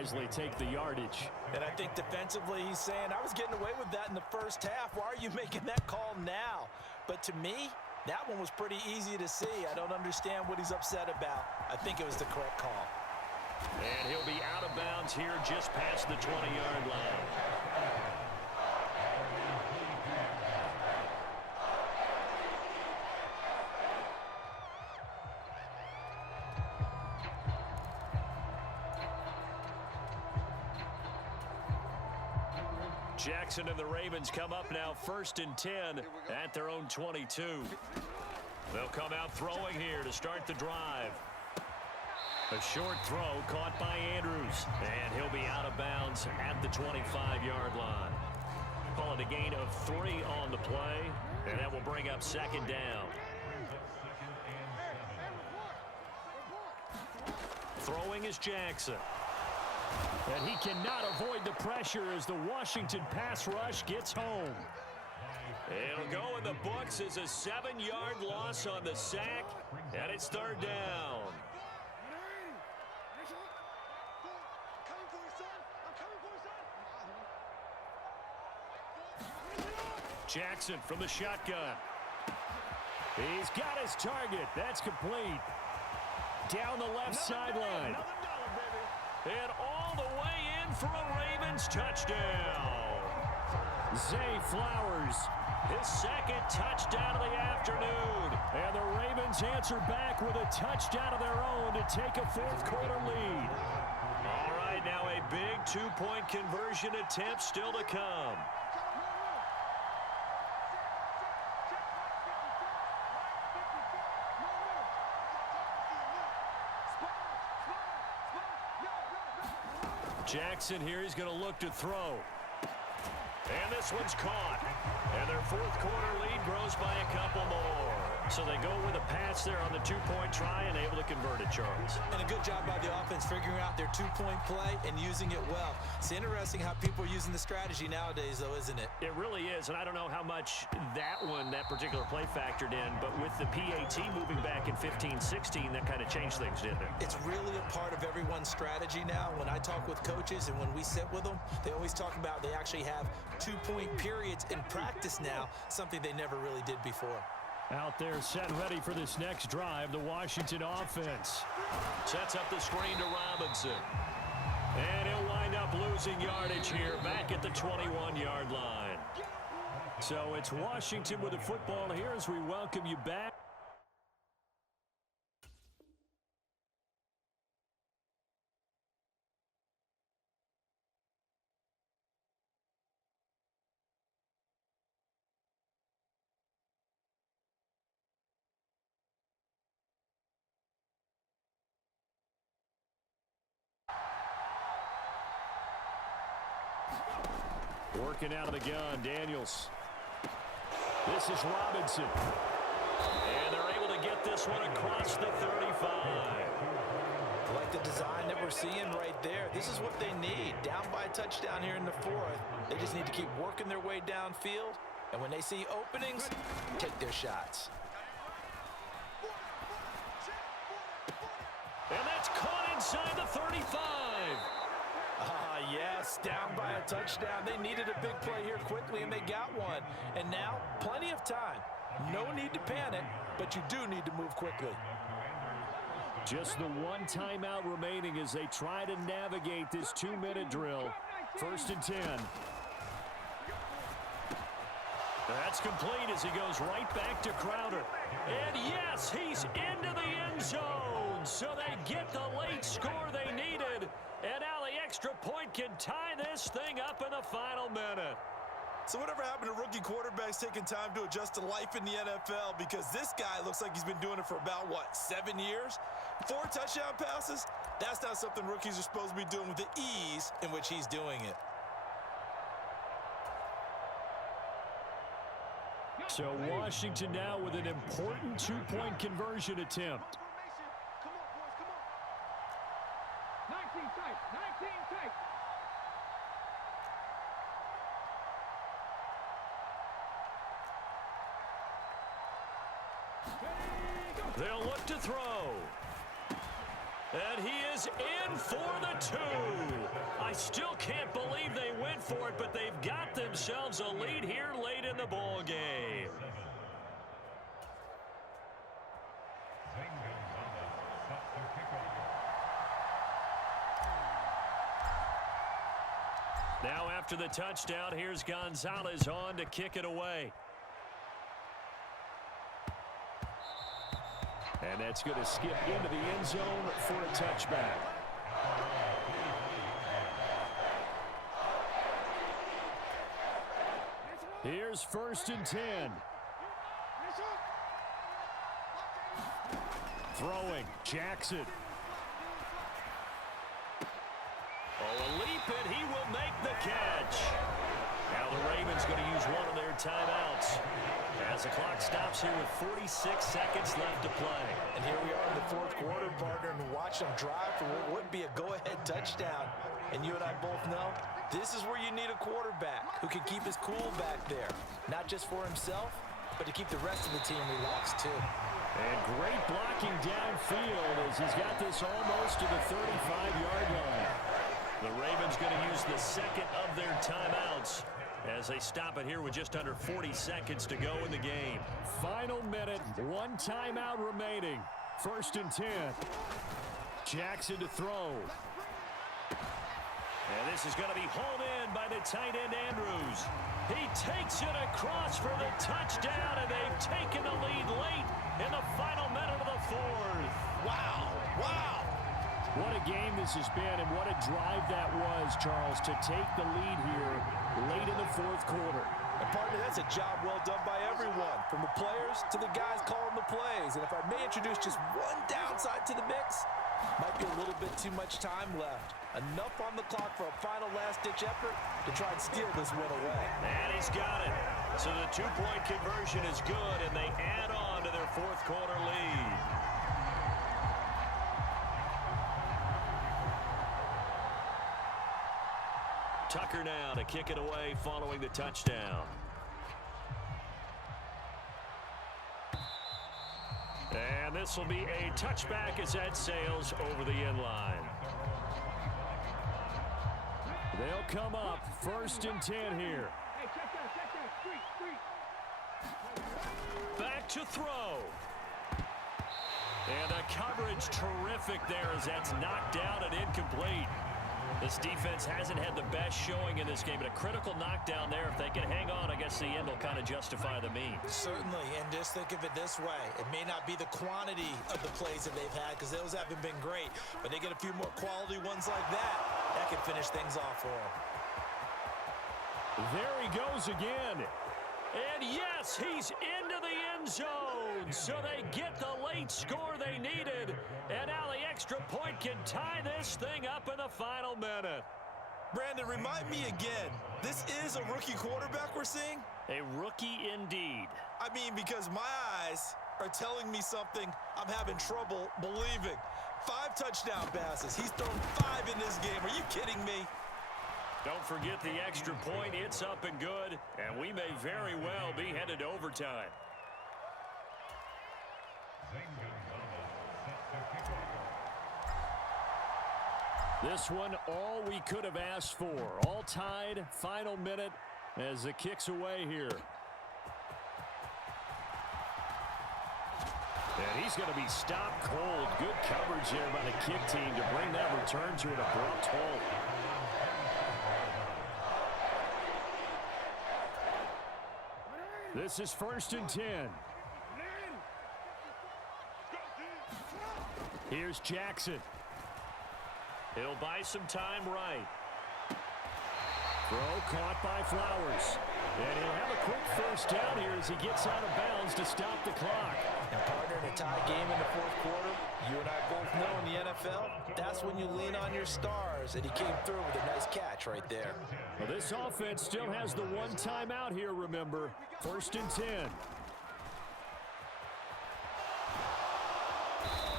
wisely take the yardage. And I think defensively he's saying, I was getting away with that in the first half. Why are you making that call now? But to me, that one was pretty easy to see. I don't understand what he's upset about. I think it was the correct call. And he'll be out of bounds here just past the 20-yard line. Jackson and the Ravens come up now 1st and 10 at their own 22. They'll come out throwing here to start the drive. A short throw caught by Andrews, and he'll be out of bounds at the 25-yard line. Call it a gain of 3 on the play, and that will bring up 2nd down. Throwing is Jackson. And he cannot avoid the pressure as the Washington pass rush gets home. It'll go in the books as a 7-yard loss on the sack, and it's 3rd down. Jackson from the shotgun. He's got his target. That's complete. Down the left sideline. And all the way in for a Ravens touchdown. Zay Flowers, his 2nd touchdown of the afternoon. And the Ravens answer back with a touchdown of their own to take a 4th quarter lead. All right, now a big 2-point conversion attempt still to come. Jackson here, he's going to look to throw. And this one's caught. And their 4th quarter lead grows by a couple more. So they go with a pass there on the 2-point try and able to convert it, Charles. And a good job by the offense figuring out their 2-point play and using it well. It's interesting how people are using the strategy nowadays, though, isn't it? It really is, and I don't know how much that particular play factored in, but with the PAT moving back in 15-16, that kind of changed things, didn't it? It's really a part of everyone's strategy now. When I talk with coaches and when we sit with them, they always talk about they actually have 2-point periods in practice now, something they never really did before. Out there set ready for this next drive, the Washington offense. Sets up the screen to Robinson. And he'll wind up losing yardage here back at the 21-yard line. So it's Washington with the football here as we welcome you back. Working out of the gun, Daniels. This is Robinson. And they're able to get this one across the 35. I like the design that we're seeing right there. This is what they need. Down by a touchdown here in the 4th. They just need to keep working their way downfield. And when they see openings, take their shots. And that's caught inside the 35. Yes, down by a touchdown. They needed a big play here quickly, and they got one. And now, plenty of time. No need to panic, but you do need to move quickly. Just the one timeout remaining as they try to navigate this 2-minute drill. 1st and 10. That's complete as he goes right back to Crowder. And yes, he's into the end zone. So they get the late score they needed. And now the extra point can tie this thing up in the final minute. So whatever happened to rookie quarterbacks taking time to adjust to life in the NFL? Because this guy looks like he's been doing it for about, 7 years? 4 touchdown passes? That's not something rookies are supposed to be doing with the ease in which he's doing it. So Washington now with an important 2-point conversion attempt. They'll look to throw. And he is in for the 2. I still can't believe they went for it, but they've got themselves a lead here late in the ball game. Now after the touchdown, here's Gonzalez on to kick it away. And that's going to skip into the end zone for a touchback. Here's 1st and 10. Throwing, Jackson. Oh, a leap, and he will make the catch. Now the Ravens going to use one of their timeouts as the clock stops here with 46 seconds left to play. And here we are in the 4th quarter, partner, and watch them drive for what would be a go-ahead touchdown. And you and I both know this is where you need a quarterback who can keep his cool back there, not just for himself, but to keep the rest of the team relaxed too. And great blocking downfield as he's got this almost to the 35-yard line. The Ravens going to use the second of their timeouts as they stop it here with just under 40 seconds to go in the game. Final minute, 1 timeout remaining. 1st and 10. Jackson to throw. And this is going to be hauled in by the tight end Andrews. He takes it across for the touchdown, and they've taken the lead late in the final minute of the 4th. Wow, wow. What a game this has been, and what a drive that was, Charles, to take the lead here late in the 4th quarter. And partner, that's a job well done by everyone, from the players to the guys calling the plays. And if I may introduce just one downside to the mix, might be a little bit too much time left. Enough on the clock for a final last-ditch effort to try and steal this one away. And he's got it. So the 2-point conversion is good, and they add on to their 4th quarter lead. Tucker now to kick it away following the touchdown. And this will be a touchback as that sails over the end line. They'll come up 1st and 10 here. Back to throw. And the coverage terrific there as that's knocked down and incomplete. This defense hasn't had the best showing in this game, but a critical knockdown there. If they can hang on, I guess the end will kind of justify the means. Certainly, and just think of it this way. It may not be the quantity of the plays that they've had, because those haven't been great, but they get a few more quality ones like that. That can finish things off for them. There he goes again. And yes, he's into the end zone. So they get the late score they needed. And now the extra point can tie this thing up in the final minute. Brandon, remind me again, this is a rookie quarterback we're seeing? A rookie indeed. I mean, because my eyes are telling me something I'm having trouble believing. 5 touchdown passes. He's thrown 5 in this game. Are you kidding me? Don't forget the extra point. It's up and good, and we may very well be headed to overtime. This one, all we could have asked for. All tied, final minute as the kick's away here. And he's going to be stopped cold. Good coverage there by the kick team to bring that return to an abrupt halt. This is 1st and 10. Here's Jackson. He'll buy some time right. Throw caught by Flowers. And he'll have a quick first down here as he gets out of bounds to stop the clock. And partner, in a tie game in the 4th quarter, you and I both know in the NFL, that's when you lean on your stars. And he came through with a nice catch right there. Well, this offense still has the one timeout here, remember. 1st and 10.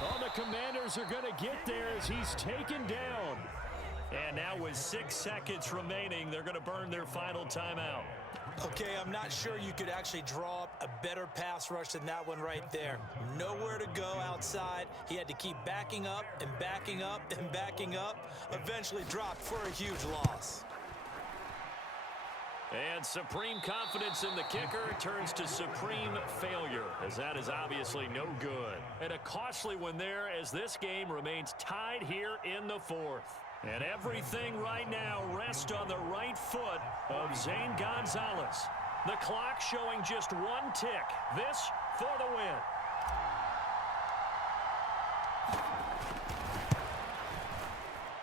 Oh, the Commanders are going to get there as he's taken down. And now with 6 seconds remaining, they're going to burn their final timeout. Okay, I'm not sure you could actually draw up a better pass rush than that one right there. Nowhere to go outside. He had to keep backing up and backing up and backing up. Eventually dropped for a huge loss. And supreme confidence in the kicker turns to supreme failure, as that is obviously no good. And a costly one there, as this game remains tied here in the fourth. And everything right now rests on the right foot of Zane Gonzalez. The clock showing just one tick. This for the win.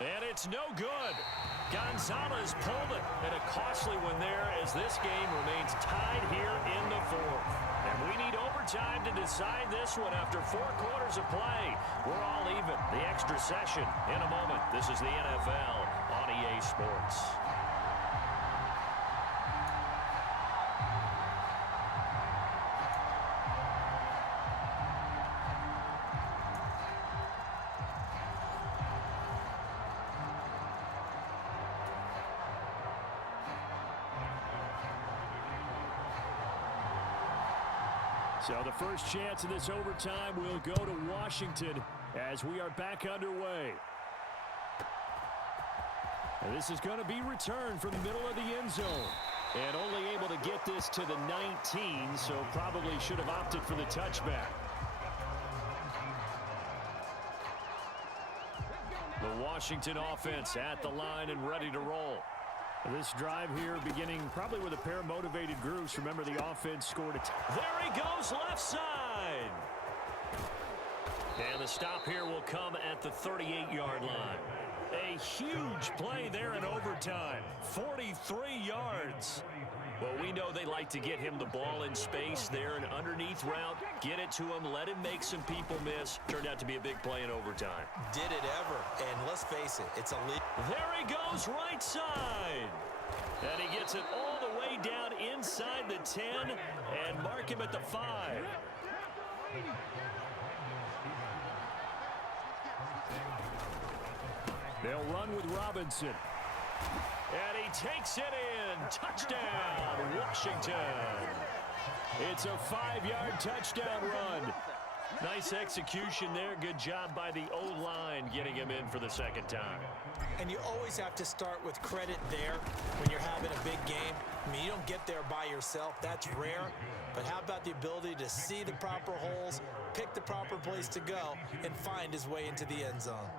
And it's no good. Gonzalez pulled it. And a costly one there, as this game remains tied here in the fourth. And we need overtime to decide this one after 4 quarters of play. We're all even. The extra session in a moment. This is the NFL on EA Sports. So the first chance of this overtime will go to Washington as we are back underway. And this is going to be returned from the middle of the end zone. And only able to get this to the 19, so probably should have opted for the touchback. The Washington offense at the line and ready to roll. This drive here beginning probably with a pair of motivated groups. Remember, the offense scored a there he goes, left side. And the stop here will come at the 38-yard line. A huge play there in overtime. 43 yards. Well, we know they like to get him the ball in space there, an underneath route. Get it to him, let him make some people miss. Turned out to be a big play in overtime. Did it ever, and let's face it, it's a lead. There he goes, right side. And he gets it all the way down inside the 10 and mark him at the 5. They'll run with Robinson. And he takes it in. Touchdown, Washington. It's a 5-yard touchdown run. Nice execution there. Good job by the O-line getting him in for the second time. And you always have to start with credit there when you're having a big game. I mean, you don't get there by yourself. That's rare. But how about the ability to see the proper holes, pick the proper place to go, and find his way into the end zone?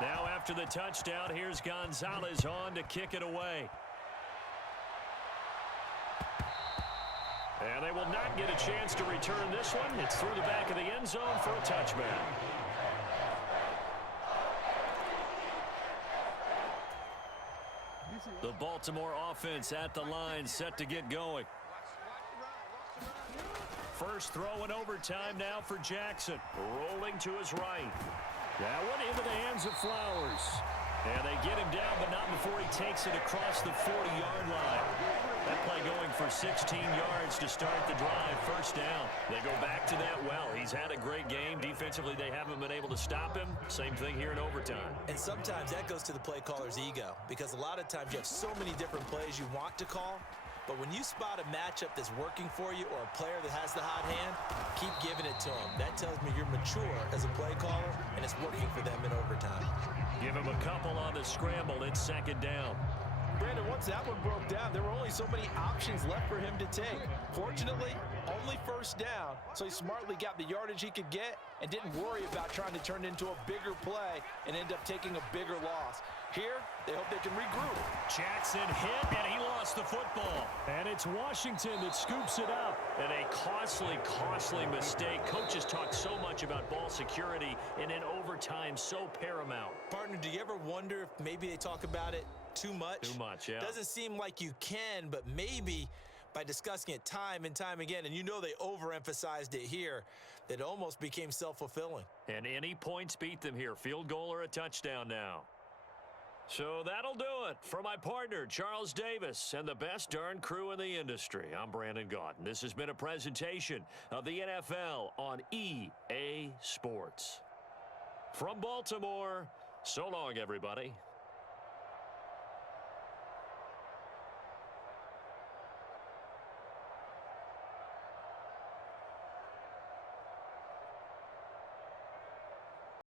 Now after the touchdown, here's Gonzalez on to kick it away. And they will not get a chance to return this one. It's through the back of the end zone for a touchback. The Baltimore offense at the line, set to get going. First throw in overtime now for Jackson. Rolling to his right. That one into the hands of Flowers. And they get him down, but not before he takes it across the 40-yard line. That play going for 16 yards to start the drive. First down. They go back to that well. He's had a great game. Defensively, they haven't been able to stop him. Same thing here in overtime. And sometimes that goes to the play caller's ego, because a lot of times you have so many different plays you want to call. But when you spot a matchup that's working for you or a player that has the hot hand, keep giving it to him. That tells me you're mature as a play caller, and it's working for them in overtime. Give him a couple on the scramble. It's second down. Brandon, once that one broke down, there were only so many options left for him to take. Fortunately, only first down, so he smartly got the yardage he could get and didn't worry about trying to turn it into a bigger play and end up taking a bigger loss. Here, they hope they can regroup. Jackson hit, and he lost the football. And it's Washington that scoops it up. And a costly, costly mistake. Coaches talk so much about ball security, and in overtime, so paramount. Partner, do you ever wonder if maybe they talk about it too much? Too much, yeah. Doesn't seem like you can, but maybe by discussing it time and time again, and you know they overemphasized it here, that almost became self-fulfilling. And any points beat them here. Field goal or a touchdown now. So that'll do it for my partner, Charles Davis, and the best darn crew in the industry. I'm Brandon Gaudin. This has been a presentation of the NFL on EA Sports. From Baltimore, so long, everybody.